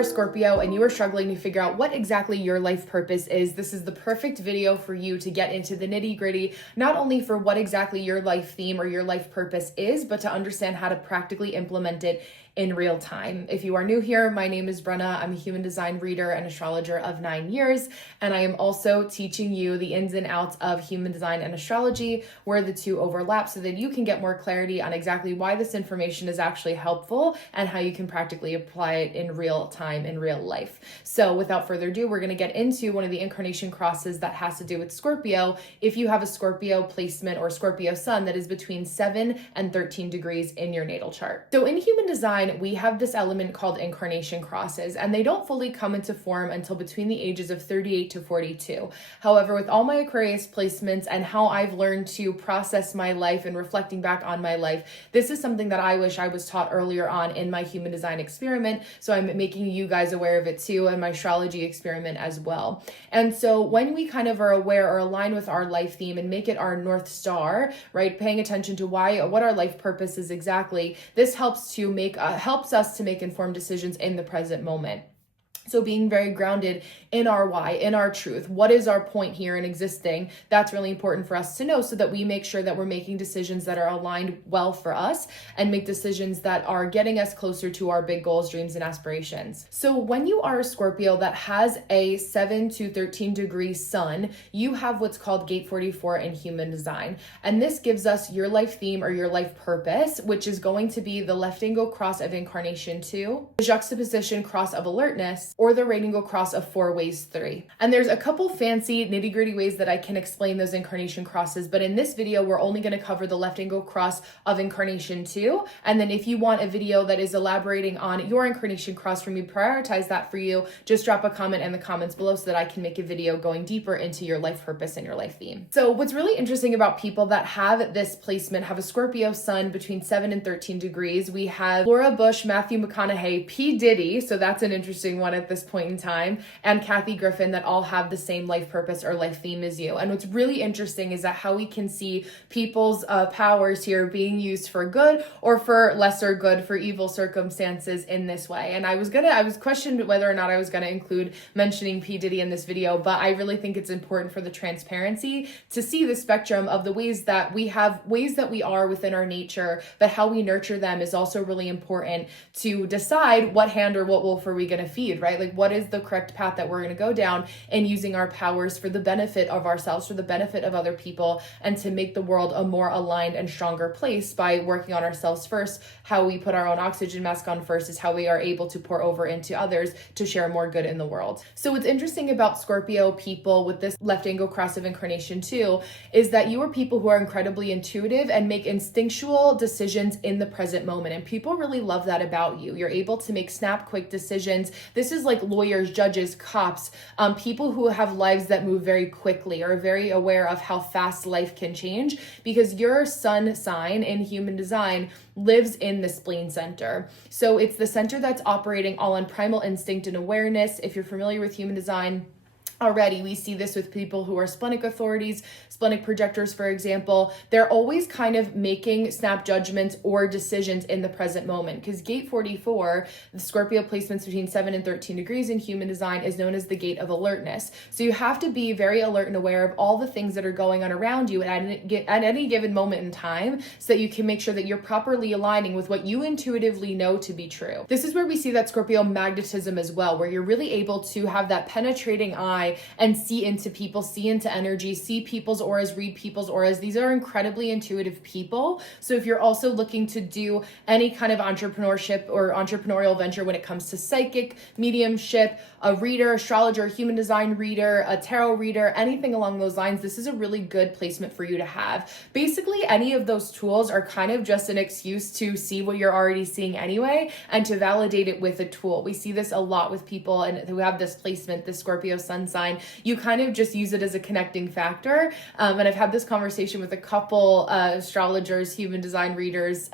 are a Scorpio and you are struggling to figure out what exactly your life purpose is, this is the perfect video for you to get into the nitty-gritty, not only for what exactly your life theme or your life purpose is, but to understand how to practically implement it in real time. If you are new here, my name is Brenna. I'm a human design reader and astrologer of 9 years, and I am also teaching you the ins and outs of human design and astrology, where the two overlap, so that you can get more clarity on exactly why this information is actually helpful and how you can practically apply it in real time, in real life. So without further ado, we're going to get into one of the incarnation crosses that has to do with Scorpio. If you have a Scorpio placement or Scorpio sun that is between 7 and 13 degrees in your natal chart. So in human design, we have this element called incarnation crosses, and they don't fully come into form until between the ages of 38 to 42. However, with all my Aquarius placements and how I've learned to process my life and reflecting back on my life, this is something that I wish I was taught earlier on in my human design experiment. So I'm making you guys aware of it too, and my astrology experiment as well. And so when we kind of are aware or align with our life theme and make it our North Star, right, paying attention to what our life purpose is exactly, this helps us to make informed decisions in the present moment. So being very grounded in our why, in our truth, what is our point here in existing, that's really important for us to know, so that we make sure that we're making decisions that are aligned well for us and make decisions that are getting us closer to our big goals, dreams, and aspirations. So when you are a Scorpio that has a 7 to 13 degree sun, you have what's called gate 44 in human design. And this gives us your life theme or your life purpose, which is going to be the left angle cross of Incarnation 2, the juxtaposition cross of alertness, or the right angle cross of 4 ways 3. And there's a couple fancy nitty-gritty ways that I can explain those incarnation crosses, but in this video, we're only going to cover the left angle cross of Incarnation 2. And then if you want a video that is elaborating on your incarnation cross for me to prioritize that for you, just drop a comment in the comments below so that I can make a video going deeper into your life purpose and your life theme. So what's really interesting about people that have this placement, have a Scorpio sun between 7 and 13 degrees, we have Laura Bush, Matthew McConaughey, P. Diddy, so that's an interesting one at this point in time, and Kathy Griffin, that all have the same life purpose or life theme as you. And what's really interesting is that how we can see people's powers here being used for good or for lesser good, for evil circumstances in this way. And I was questioned whether or not I was gonna include mentioning P. Diddy in this video, but I really think it's important for the transparency to see the spectrum of the ways that we have, ways that we are within our nature, but how we nurture them is also really important to decide what hand or what wolf are we gonna feed, right? Like, what is the correct path that we're going to go down, and using our powers for the benefit of ourselves, for the benefit of other people, and to make the world a more aligned and stronger place by working on ourselves first. How we put our own oxygen mask on first is how we are able to pour over into others to share more good in the world. So what's interesting about Scorpio people with this left angle cross of Incarnation 2 is that you are people who are incredibly intuitive and make instinctual decisions in the present moment. And people really love that about you. You're able to make snap, quick decisions. This is like lawyers, judges, cops, people who have lives that move very quickly, or are very aware of how fast life can change, because your sun sign in human design lives in the spleen center. So it's the center that's operating all on primal instinct and awareness. If you're familiar with human design, already, we see this with people who are splenic authorities, splenic projectors, for example. They're always kind of making snap judgments or decisions in the present moment, because gate 44, the Scorpio placements between 7 and 13 degrees in human design, is known as the gate of alertness. So you have to be very alert and aware of all the things that are going on around you at any given moment in time, so that you can make sure that you're properly aligning with what you intuitively know to be true. This is where we see that Scorpio magnetism as well, where you're really able to have that penetrating eye and see into people, see into energy, see people's auras, read people's auras. These are incredibly intuitive people. So if you're also looking to do any kind of entrepreneurship or entrepreneurial venture when it comes to psychic, mediumship, a reader, astrologer, human design reader, a tarot reader, anything along those lines, this is a really good placement for you to have. Basically, any of those tools are kind of just an excuse to see what you're already seeing anyway, and to validate it with a tool. We see this a lot with people who have this placement, this Scorpio sun sign. You kind of just use it as a connecting factor. And I've had this conversation with a couple astrologers, human design readers,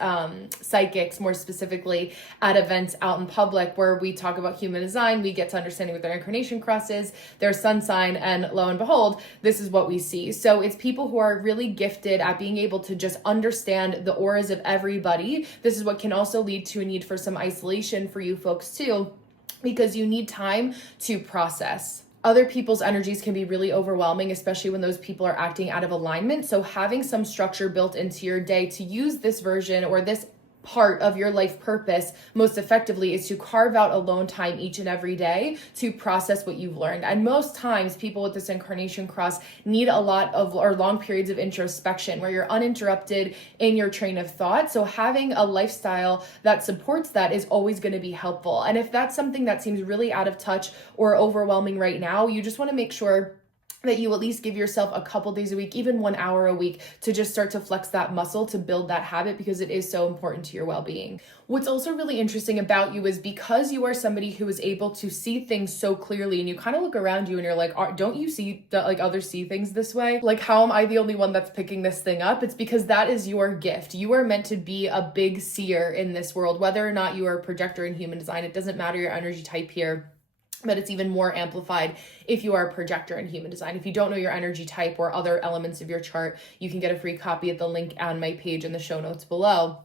psychics more specifically, at events out in public, where we talk about human design. We get to understanding what their incarnation cross is, their sun sign, and lo and behold, this is what we see. So it's people who are really gifted at being able to just understand the auras of everybody. This is what can also lead to a need for some isolation for you folks too, because you need time to process. Other people's energies can be really overwhelming, especially when those people are acting out of alignment. So having some structure built into your day to use this version or this part of your life purpose most effectively is to carve out alone time each and every day to process what you've learned. And most times people with this incarnation cross need a lot of or long periods of introspection where you're uninterrupted in your train of thought. So having a lifestyle that supports that is always going to be helpful. And if that's something that seems really out of touch or overwhelming right now, you just want to make sure that you at least give yourself a couple days a week, even 1 hour a week, to just start to flex that muscle to build that habit, because it is so important to your well-being. What's also really interesting about you is because you are somebody who is able to see things so clearly, and you kind of look around you and you're like, don't you see that like others see things this way? Like, how am I the only one that's picking this thing up? It's because that is your gift. You are meant to be a big seer in this world, whether or not you are a projector in human design. It doesn't matter your energy type here, but it's even more amplified if you are a projector in human design. If you don't know your energy type or other elements of your chart, you can get a free copy at the link on my page in the show notes below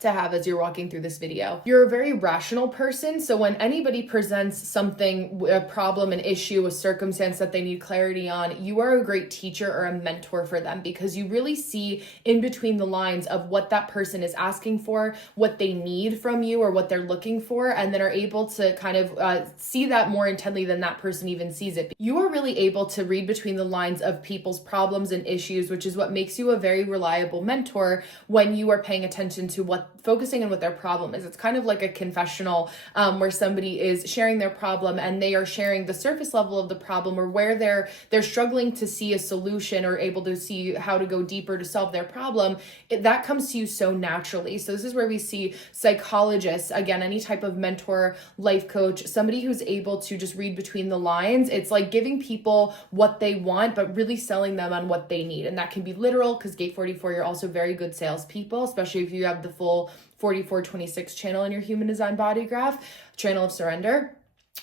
to have as you're walking through this video. You're a very rational person, so when anybody presents something, a problem, an issue, a circumstance that they need clarity on, you are a great teacher or a mentor for them, because you really see in between the lines of what that person is asking for, what they need from you or what they're looking for, and then are able to kind of see that more intently than that person even sees it. You are really able to read between the lines of people's problems and issues, which is what makes you a very reliable mentor when you are paying attention to focusing on what their problem is. It's kind of like a confessional where somebody is sharing their problem and they are sharing the surface level of the problem, or where they're struggling to see a solution or able to see how to go deeper to solve their problem. That comes to you so naturally. So this is where we see psychologists, again, any type of mentor, life coach, somebody who's able to just read between the lines. It's like giving people what they want, but really selling them on what they need. And that can be literal, because Gate 44, you're also very good salespeople, especially if you have the full 4426 channel in your human design body graph, channel of surrender.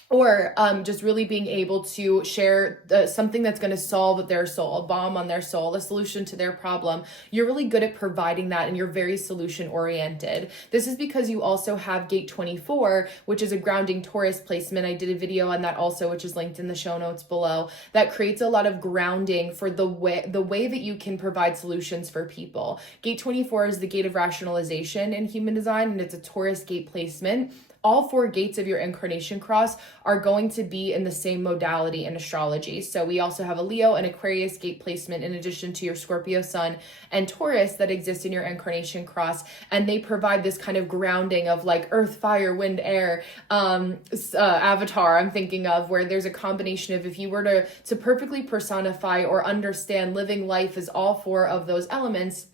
Or just really being able to share something that's going to solve their soul, a bomb on their soul, a solution to their problem. You're really good at providing that, and you're very solution oriented. This is because you also have Gate 24, which is a grounding Taurus placement. I did a video on that also, which is linked in the show notes below, that creates a lot of grounding for the way that you can provide solutions for people. Gate 24 is the gate of rationalization in human design, and it's a Taurus gate placement. All 4 gates of your incarnation cross are going to be in the same modality in astrology. So we also have a Leo and Aquarius gate placement in addition to your Scorpio sun and Taurus that exist in your incarnation cross. And they provide this kind of grounding of like earth, fire, wind, air, avatar I'm thinking of, where there's a combination of, if you were to perfectly personify or understand living life as all 4 of those elements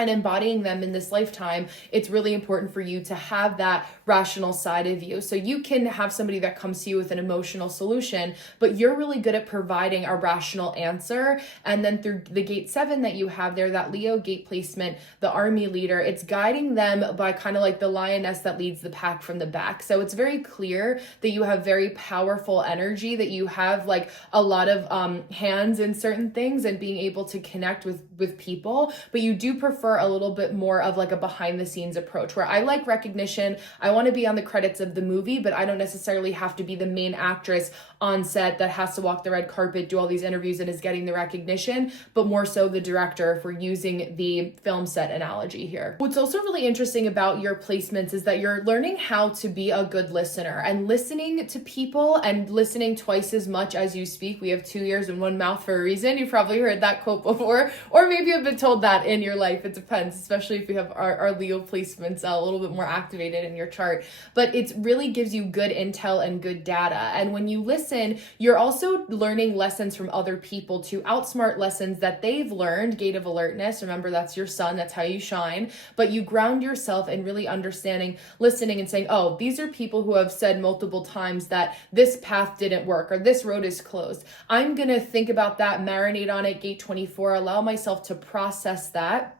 and embodying them in this lifetime, it's really important for you to have that rational side of you. So you can have somebody that comes to you with an emotional solution, but you're really good at providing a rational answer. And then through the gate 7 that you have there, that Leo gate placement, the army leader, it's guiding them by kind of like the lioness that leads the pack from the back. So it's very clear that you have very powerful energy, that you have like a lot of hands in certain things and being able to connect with people, but you do prefer a little bit more of like a behind the scenes approach, where I like recognition. I want to be on the credits of the movie, but I don't necessarily have to be the main actress on set that has to walk the red carpet, do all these interviews, and is getting the recognition, but more so the director, if we're using the film set analogy here. What's also really interesting about your placements is that you're learning how to be a good listener, and listening to people and listening twice as much as you speak. We have 2 ears and 1 mouth for a reason. You've probably heard that quote before, or maybe you've been told that in your life. It depends, especially if you have our Leo placements a little bit more activated in your chart. But it really gives you good intel and good data. And when you listen, you're also learning lessons from other people to outsmart lessons that they've learned. Gate of alertness, remember that's your sun, that's how you shine. But you ground yourself in really understanding, listening and saying, oh, these are people who have said multiple times that this path didn't work or this road is closed. I'm going to think about that, marinate on it, Gate 24, allow myself to process that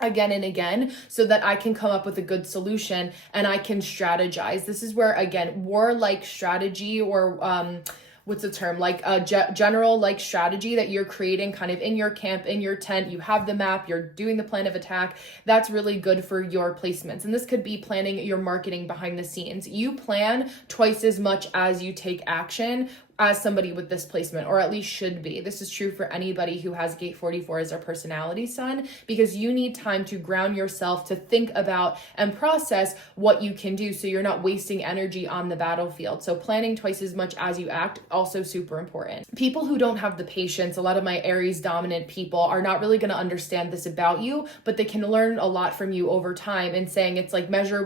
again and again so that I can come up with a good solution and I can strategize. This is where, again, warlike strategy or what's the term, like a general like strategy that you're creating kind of in your camp, in your tent. You have the map, you're doing the plan of attack. That's really good for your placements. And this could be planning your marketing behind the scenes. You plan twice as much as you take action as somebody with this placement, or at least should be. This is true for anybody who has gate 44 as their personality sun, because you need time to ground yourself, to think about and process what you can do so you're not wasting energy on the battlefield. So planning twice as much as you act, also super important. People who don't have the patience, a lot of my Aries dominant people, are not really going to understand this about you, but they can learn a lot from you over time. And saying it's like measure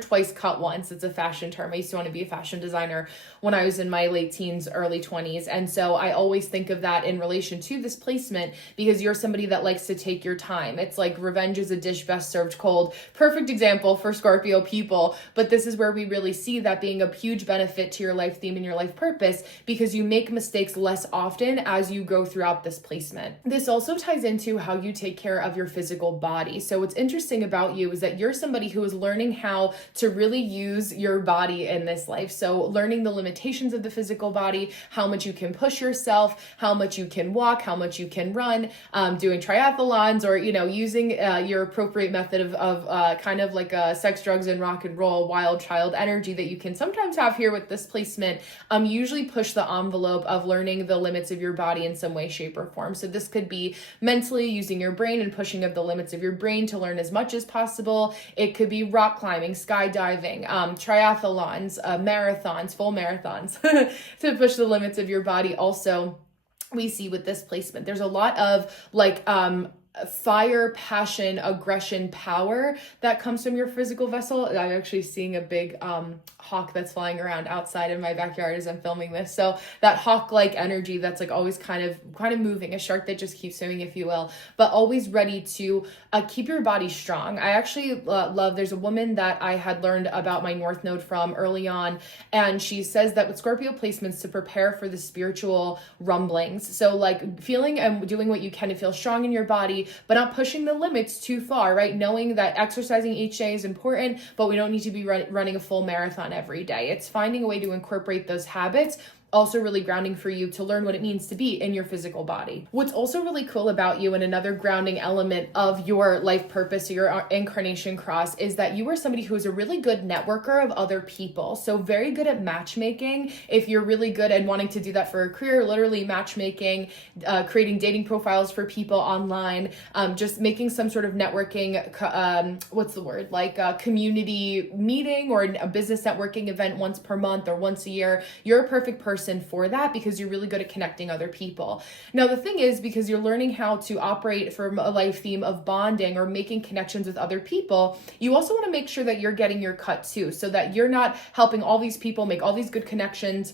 twice, cut once. It's a fashion term. I used to want to be a fashion designer when I was in my late teens, early 20s. And so I always think of that in relation to this placement, because you're somebody that likes to take your time. It's like revenge is a dish best served cold. Perfect example for Scorpio people. But this is where we really see that being a huge benefit to your life theme and your life purpose, because you make mistakes less often as you go throughout this placement. This also ties into how you take care of your physical body. So what's interesting about you is that you're somebody who is learning how to really use your body in this life. So learning the limitations of the physical body, how much you can push yourself, how much you can walk, how much you can run, doing triathlons, or, using your appropriate method of kind of like a sex, drugs, and rock and roll wild child energy that you can sometimes have here with this placement. Usually push the envelope of learning the limits of your body in some way, shape, or form. So this could be mentally using your brain and pushing of the limits of your brain to learn as much as possible. It could be rock climbing, skydiving, triathlons, marathons, full marathons to push the limits of your body. Also, we see with this placement, there's a lot of like fire, passion, aggression, power that comes from your physical vessel. I'm actually seeing a big hawk that's flying around outside in my backyard as I'm filming this. So that hawk-like energy that's like always kind of moving, a shark that just keeps swimming, if you will, but always ready to keep your body strong. I actually love, there's a woman that I had learned about my North Node from early on, and she says that with Scorpio placements, to prepare for the spiritual rumblings. So like feeling and doing what you can to feel strong in your body, but not pushing the limits too far, right? Knowing that exercising each day is important, but we don't need to be running a full marathon every day. It's finding a way to incorporate those habits. Also really grounding for you to learn what it means to be in your physical body. What's also really cool about you, and another grounding element of your life purpose, your incarnation cross, is that you are somebody who is a really good networker of other people. So very good at matchmaking. If you're really good at wanting to do that for a career, literally matchmaking, creating dating profiles for people online, just making some sort of networking, like a community meeting or a business networking event once per month or once a year. You're a perfect person for that, because you're really good at connecting other people. Now, the thing is, because you're learning how to operate from a life theme of bonding or making connections with other people, you also want to make sure that you're getting your cut too, so that you're not helping all these people make all these good connections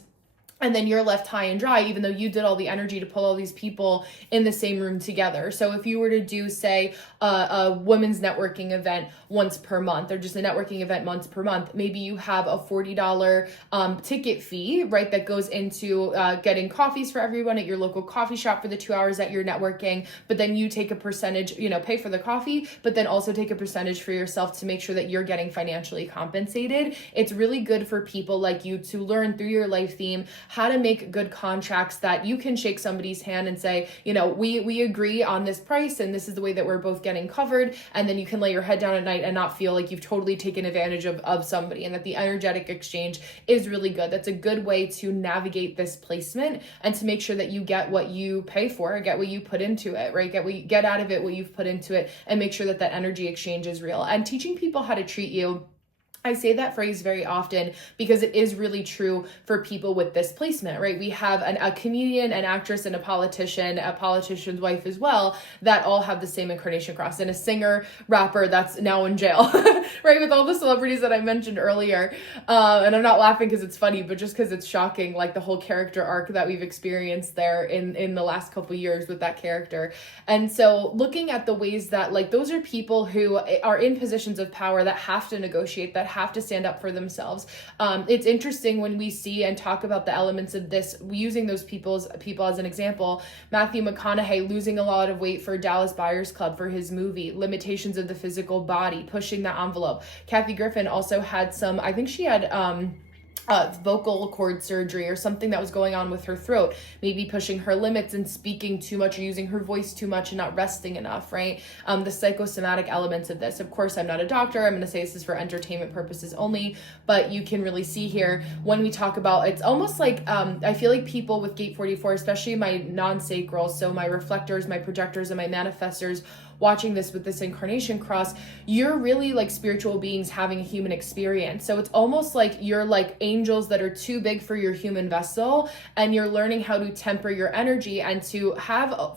and then you're left high and dry, even though you did all the energy to pull all these people in the same room together. So if you were to do, say, a women's networking event once per month, or just a networking event once per month, maybe you have a $40 ticket fee, right, that goes into getting coffees for everyone at your local coffee shop for the 2 hours that you're networking, but then you take a percentage, pay for the coffee, but then also take a percentage for yourself to make sure that you're getting financially compensated. It's really good for people like you to learn through your life theme how to make good contracts that you can shake somebody's hand and say, we agree on this price and this is the way that we're both getting covered. And then you can lay your head down at night and not feel like you've totally taken advantage of somebody, and that the energetic exchange is really good. That's a good way to navigate this placement and to make sure that you get what you pay for, get what you put into it, right? Get out of it what you've put into it, and make sure that that energy exchange is real. And teaching people how to treat you, I say that phrase very often because it is really true for people with this placement, right? We have a comedian, an actress, and a politician's wife as well, that all have the same incarnation cross, and a singer, rapper that's now in jail, right? With all the celebrities that I mentioned earlier. And I'm not laughing because it's funny, but just because it's shocking, like the whole character arc that we've experienced there in the last couple years with that character. And so looking at the ways that, like, those are people who are in positions of power that have to negotiate, that have to stand up for themselves. It's interesting when we see and talk about the elements of this, using those people as an example. Matthew McConaughey losing a lot of weight for Dallas Buyers Club for his movie, limitations of the physical body, pushing that envelope. Kathy Griffin also had some, I think she had vocal cord surgery or something that was going on with her throat, maybe pushing her limits and speaking too much or using her voice too much and not resting enough, right? The psychosomatic elements of this. Of course, I'm not a doctor. I'm going to say this is for entertainment purposes only, but you can really see here when we talk about, it's almost like, I feel like people with gate 44, especially my non-sacral, so my reflectors, my projectors, and my manifestors, watching this with this incarnation cross, you're really like spiritual beings having a human experience. So it's almost like you're like angels that are too big for your human vessel, and you're learning how to temper your energy and to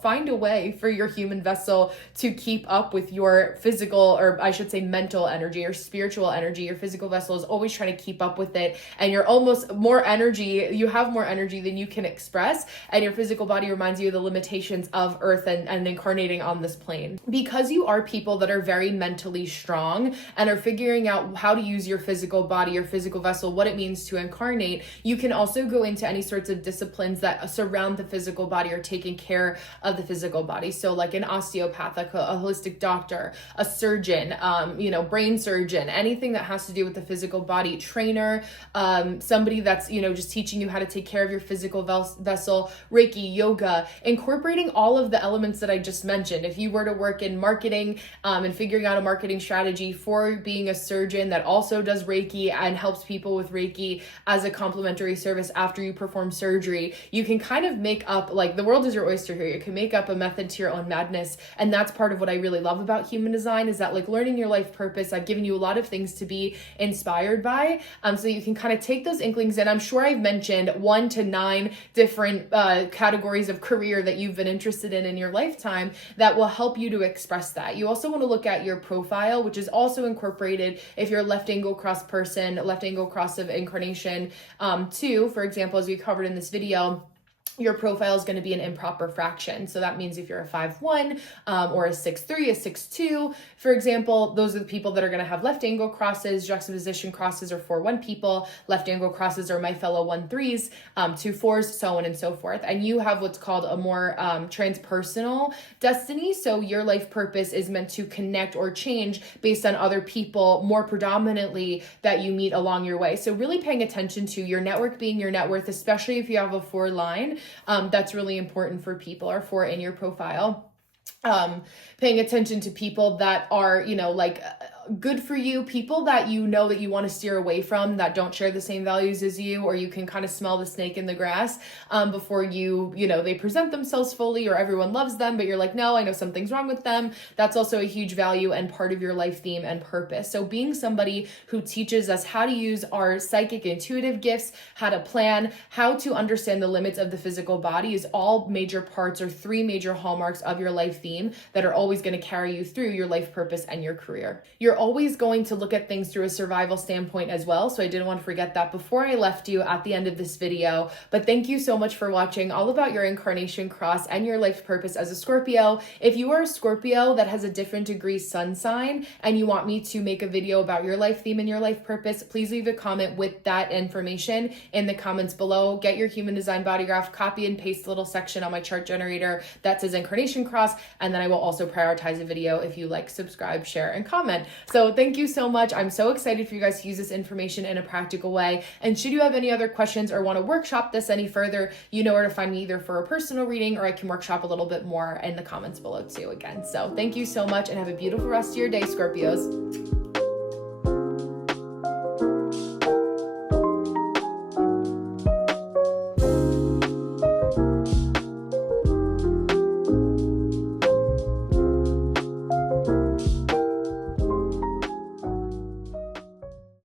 find a way for your human vessel to keep up with your physical, or I should say mental energy or spiritual energy. Your physical vessel is always trying to keep up with it, and you're almost more energy, you have more energy than you can express, and your physical body reminds you of the limitations of earth and incarnating on this plane. Because you are people that are very mentally strong and are figuring out how to use your physical body, your physical vessel, what it means to incarnate, you can also go into any sorts of disciplines that surround the physical body or taking care of the physical body. So like an osteopath, like a holistic doctor, a surgeon, brain surgeon, anything that has to do with the physical body, trainer, somebody that's, just teaching you how to take care of your physical vessel, Reiki, yoga, incorporating all of the elements that I just mentioned. If you were to work in marketing and figuring out a marketing strategy for being a surgeon that also does Reiki and helps people with Reiki as a complimentary service after you perform surgery, you can kind of make up, like, the world is your oyster here. You can make up a method to your own madness. And that's part of what I really love about human design, is that like learning your life purpose, I've given you a lot of things to be inspired by. So you can kind of take those inklings, and I'm sure I've mentioned 1 to 9 different categories of career that you've been interested in your lifetime that will help you to express that. You also want to look at your profile, which is also incorporated if you're a left angle cross person, left angle cross of incarnation, too. For example, as we covered in this video, your profile is going to be an improper fraction. So that means if you're a 5-1 or a 6-3, a 6-2, for example, those are the people that are going to have left angle crosses. Juxtaposition crosses are 4-1 people. Left angle crosses are my fellow 1-3s, 2-4s, so on and so forth. And you have what's called a more transpersonal destiny. So your life purpose is meant to connect or change based on other people, more predominantly that you meet along your way. So really paying attention to your network being your net worth, especially if you have a 4 line. That's really important for people, or 4 in your profile. Paying attention to people that are, good for you, people that you know that you want to steer away from, that don't share the same values as you, or you can kind of smell the snake in the grass before they present themselves fully, or everyone loves them, but you're like, no, I know something's wrong with them. That's also a huge value and part of your life theme and purpose. So being somebody who teaches us how to use our psychic intuitive gifts, how to plan, how to understand the limits of the physical body is all major parts, or 3 major hallmarks of your life theme that are always going to carry you through your life purpose and your career. You're always going to look at things through a survival standpoint as well. So I didn't want to forget that before I left you at the end of this video. But thank you so much for watching all about your incarnation cross and your life purpose as a Scorpio. If you are a Scorpio that has a different degree sun sign and you want me to make a video about your life theme and your life purpose, please leave a comment with that information in the comments below. Get your human design body graph, copy and paste the little section on my chart generator that says incarnation cross, and then I will also prioritize a video if you like, subscribe, share, and comment. So thank you so much. I'm so excited for you guys to use this information in a practical way. And should you have any other questions or want to workshop this any further, you know where to find me, either for a personal reading, or I can workshop a little bit more in the comments below too again. So thank you so much, and have a beautiful rest of your day, Scorpios.